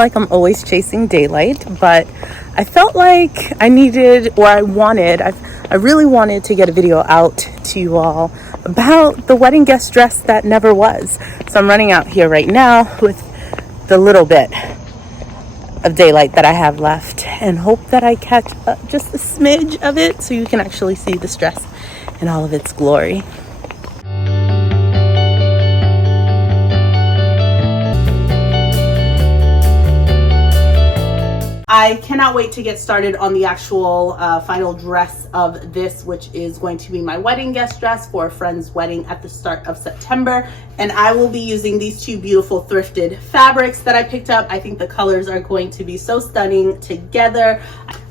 Like I'm always chasing daylight, but I felt like I needed, or I really wanted to get a video out to you all about the wedding guest dress that never was. So I'm running out here right now with the little bit of daylight that I have left and hope that I catch just a smidge of it so you can actually see this dress in all of its glory. I cannot wait to get started on the actual final dress of this, which is going to be my wedding guest dress for a friend's wedding at the start of September. And I will be using these two beautiful thrifted fabrics that I picked up. I think the colors are going to be so stunning together.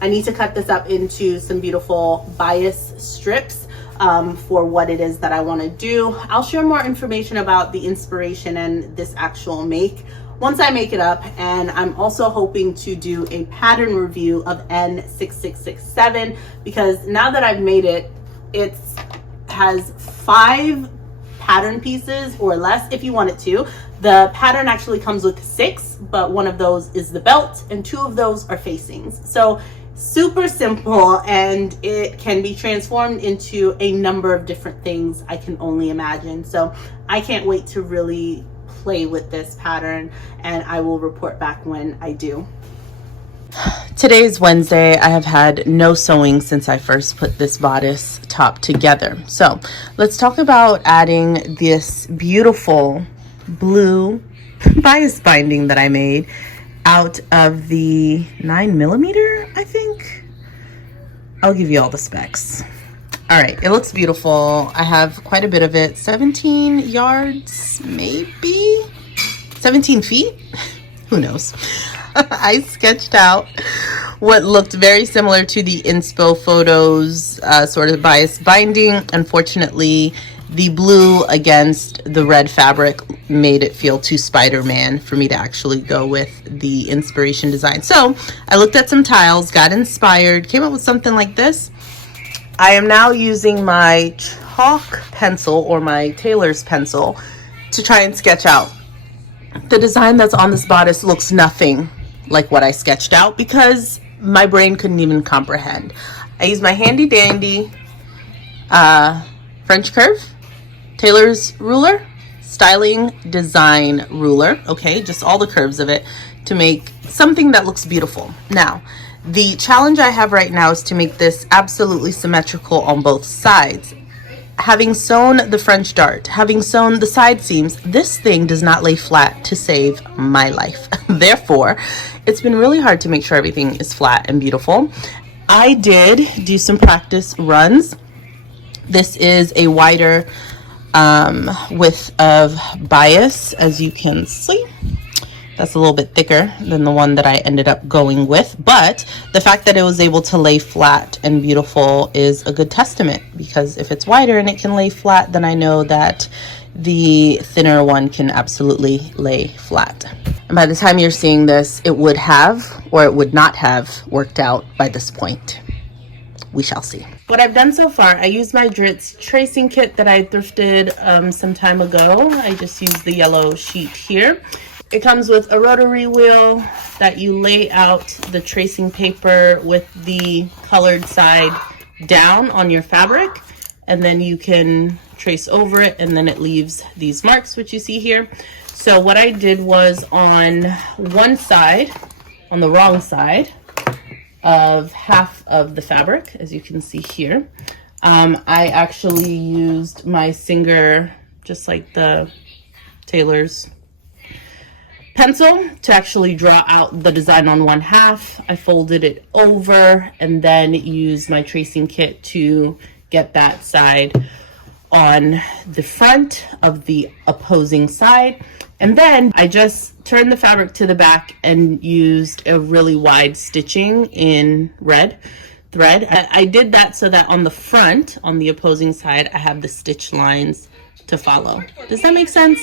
I need to cut this up into some beautiful bias strips for what it is that I want to do. I'll share more information about the inspiration and this actual make once I make it up, and I'm also hoping to do a pattern review of N6667 because now that I've made it, it has 5 pattern pieces or less if you want it to. The pattern actually comes with 6, but one of those is the belt and 2 of those are facings. So super simple, and it can be transformed into a number of different things I can only imagine. So I can't wait to really play with this pattern, and I will report back when I do. Today is Wednesday. I have had no sewing since I first put this bodice top together. So let's talk about adding this beautiful blue bias binding that I made out of the 9mm, I think. I'll give you all the specs. All right, it looks beautiful. I have quite a bit of it, 17 yards, maybe 17 feet, who knows. I sketched out what looked very similar to the inspo photos sort of bias binding. Unfortunately, the blue against the red fabric made it feel too Spider-Man for me to actually go with the inspiration design. So I looked at some tiles, got inspired, came up with something like this. I am now using my chalk pencil or my tailor's pencil to try and sketch out. The design that's on this bodice looks nothing like what I sketched out because my brain couldn't even comprehend. I used my handy dandy French curve, tailor's ruler, styling design ruler, okay, just all the curves of it to make something that looks beautiful. Now, the challenge I have right now is to make this absolutely symmetrical on both sides. Having sewn the French dart, having sewn the side seams, this thing does not lay flat to save my life. Therefore, it's been really hard to make sure everything is flat and beautiful. I did do some practice runs. This is a wider width of bias, as you can see. That's a little bit thicker than the one that I ended up going with, but the fact that it was able to lay flat and beautiful is a good testament, because if it's wider and it can lay flat, then I know that the thinner one can absolutely lay flat. And by the time you're seeing this, it would have, or it would not have worked out by this point. We shall see. What I've done so far, I used my Dritz tracing kit that I thrifted some time ago. I just used the yellow sheet here. It comes with a rotary wheel that you lay out the tracing paper with the colored side down on your fabric, and then you can trace over it, and then it leaves these marks, which you see here. So what I did was on one side, on the wrong side of half of the fabric, as you can see here, I actually used my Singer, just like the tailor's pencil, to actually draw out the design on one half. I folded it over and then used my tracing kit to get that side on the front of the opposing side. And then I just turned the fabric to the back and used a really wide stitching in red thread. I did that so that on the front, on the opposing side, I have the stitch lines to follow. Does that make sense?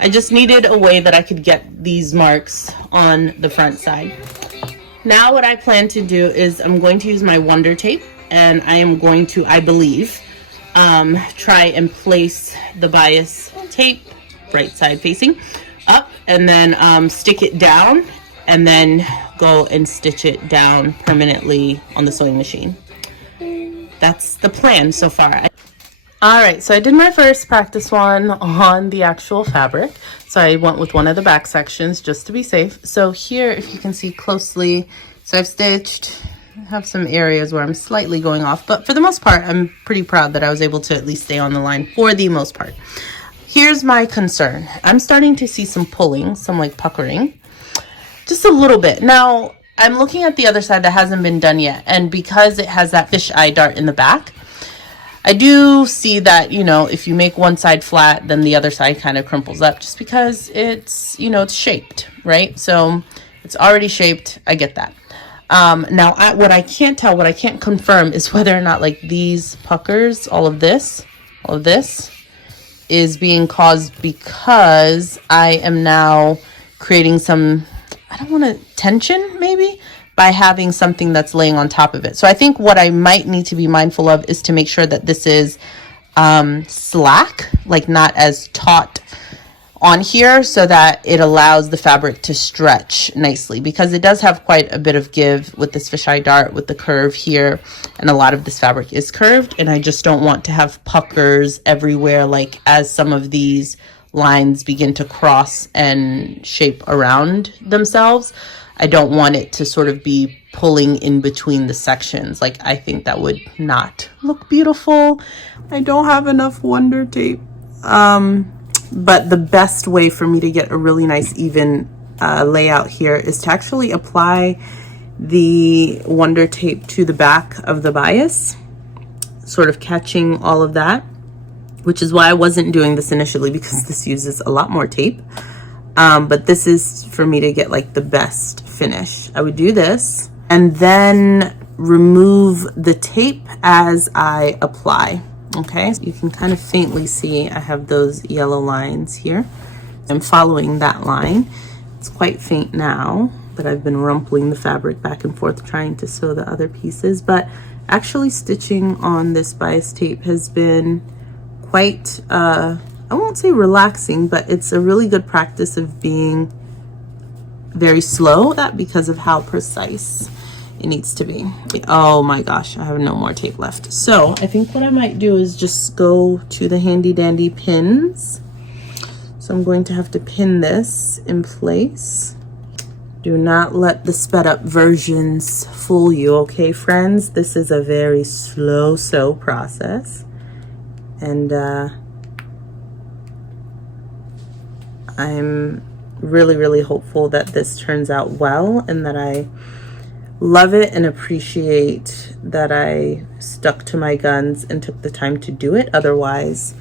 I just needed a way that I could get these marks on the front side. Now what I plan to do is I'm going to use my Wonder Tape, and I am going to, I believe, try and place the bias tape right side facing up, and then stick it down and then go and stitch it down permanently on the sewing machine. That's the plan so far. All right, so I did my first practice one on the actual fabric. So I went with one of the back sections just to be safe. So here, if you can see closely, so I've stitched, I have some areas where I'm slightly going off, but for the most part, I'm pretty proud that I was able to at least stay on the line for the most part. Here's my concern. I'm starting to see some pulling, some like puckering, just a little bit. Now, I'm looking at the other side that hasn't been done yet. And because it has that fisheye dart in the back, I do see that, you know, if you make one side flat, then the other side kind of crumples up just because it's, you know, it's shaped, right? So it's already shaped. I get that. Now, what I can't tell, what I can't confirm is whether or not like these puckers, all of this is being caused because I am now creating some, I don't want to, tension maybe, by having something that's laying on top of it. So I think what I might need to be mindful of is to make sure that this is slack, like not as taut on here, so that it allows the fabric to stretch nicely, because it does have quite a bit of give with this fisheye dart, with the curve here, and a lot of this fabric is curved, and I just don't want to have puckers everywhere, like as some of these lines begin to cross and shape around themselves. I don't want it to sort of be pulling in between the sections. Like, I think that would not look beautiful. I don't have enough Wonder Tape. But the best way for me to get a really nice even layout here is to actually apply the Wonder Tape to the back of the bias, sort of catching all of that, which is why I wasn't doing this initially, because this uses a lot more tape. But this is for me to get like the best finish. I would do this and then remove the tape as I apply. Okay, so you can kind of faintly see I have those yellow lines here. I'm following that line. It's quite faint now, but I've been rumpling the fabric back and forth trying to sew the other pieces. But actually stitching on this bias tape has been quite, I won't say relaxing, but it's a really good practice of being very slow, that because of how precise it needs to be. Oh my gosh, I have no more tape left. So I think what I might do is just go to the handy dandy pins. So I'm going to have to pin this in place. Do not let the sped up versions fool you, okay friends? This is a very slow sew process. And I'm really hopeful that this turns out well, and that I love it and appreciate that I stuck to my guns and took the time to do it. Otherwise,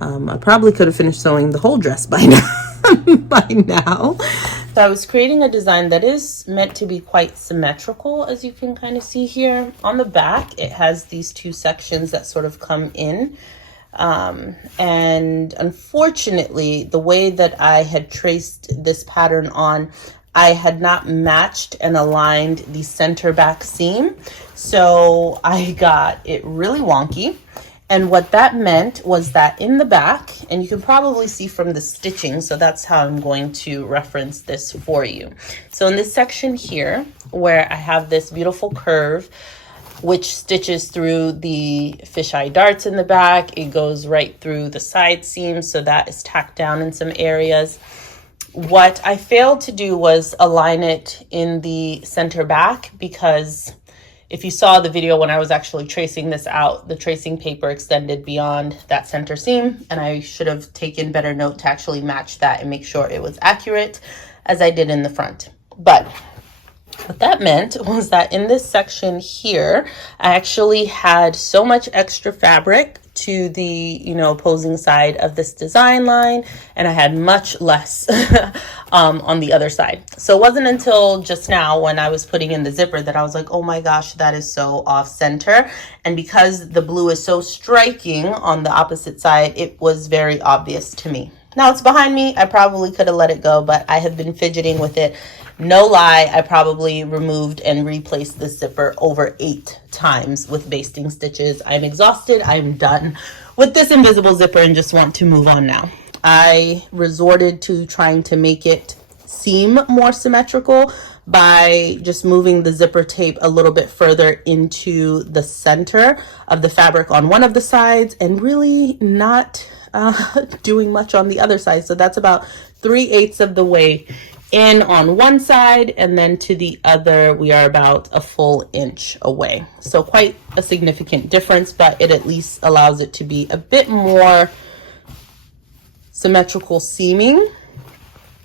I probably could have finished sewing the whole dress by now. So I was creating a design that is meant to be quite symmetrical, as you can kind of see here. On the back, it has these two sections that sort of come in. And unfortunately, the way that I had traced this pattern on, I had not matched and aligned the center back seam. So I got it really wonky. And what that meant was that in the back, and you can probably see from the stitching, so that's how I'm going to reference this for you. So in this section here, where I have this beautiful curve, which stitches through the fisheye darts in the back, it goes right through the side seams, so that is tacked down in some areas. What I failed to do was align it in the center back, because if you saw the video when I was actually tracing this out, the tracing paper extended beyond that center seam, and I should have taken better note to actually match that and make sure it was accurate, as I did in the front. But what that meant was that in this section here, I actually had so much extra fabric to the, opposing side of this design line, and I had much less on the other side. So it wasn't until just now when I was putting in the zipper that I was like, oh my gosh, that is so off center. And because the blue is so striking on the opposite side, it was very obvious to me. Now it's behind me. I probably could have let it go, but I have been fidgeting with it. No lie, I probably removed and replaced this zipper over 8 times with basting stitches. I'm exhausted. I'm done with this invisible zipper and just want to move on now. I resorted to trying to make it seem more symmetrical by just moving the zipper tape a little bit further into the center of the fabric on one of the sides and really not doing much on the other side. So that's about 3/8 of the way in on one side, and then to the other we are about a full inch away. So quite a significant difference, but it at least allows it to be a bit more symmetrical seaming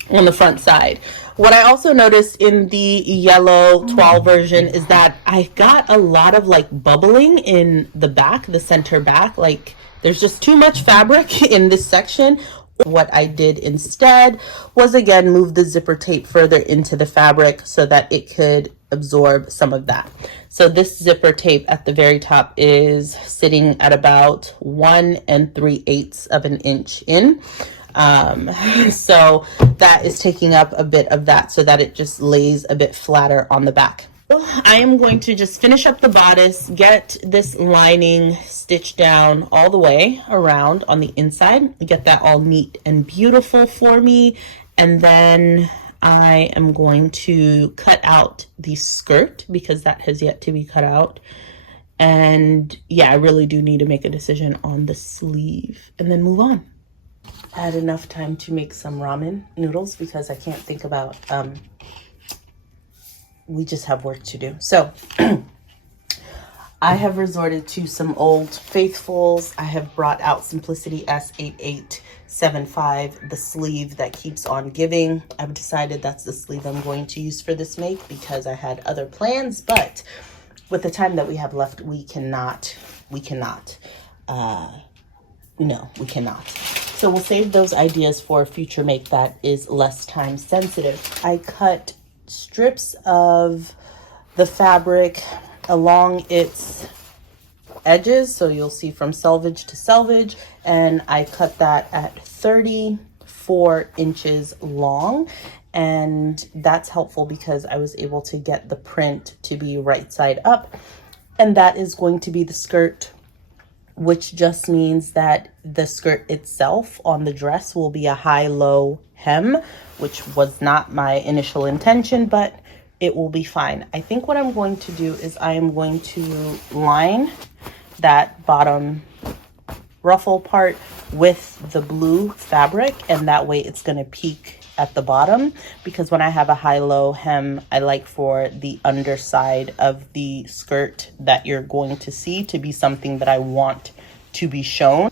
on the front side. What I also noticed in the yellow 12 version is that I got a lot of like bubbling in the back, the center back. Like there's just too much fabric in this section. What I did instead was again move the zipper tape further into the fabric so that it could absorb some of that. So this zipper tape at the very top is sitting at about 1 3/8 of an inch in. So that is taking up a bit of that so that it just lays a bit flatter on the back. I am going to just finish up the bodice, get this lining stitched down all the way around on the inside, get that all neat and beautiful for me, and then I am going to cut out the skirt because that has yet to be cut out. And yeah, I really do need to make a decision on the sleeve and then move on. I had enough time to make some ramen noodles because I can't think about we just have work to do. So I have resorted to some old faithfuls. I have brought out Simplicity S8875, the sleeve that keeps on giving. I've decided that's the sleeve I'm going to use for this make because I had other plans, but with the time that we have left, we cannot. No, we cannot. So we'll save those ideas for a future make that is less time sensitive. I cut strips of the fabric along its edges, so you'll see from selvage to selvage, and I cut that at 34 inches long, and that's helpful because I was able to get the print to be right side up, and that is going to be the skirt, which just means that the skirt itself on the dress will be a high-low hem, which was not my initial intention, but it will be fine. I think what I'm going to do is I am going to line that bottom ruffle part with the blue fabric, and that way it's going to peak at the bottom, because when I have a high-low hem, I like for the underside of the skirt that you're going to see to be something that I want to be shown.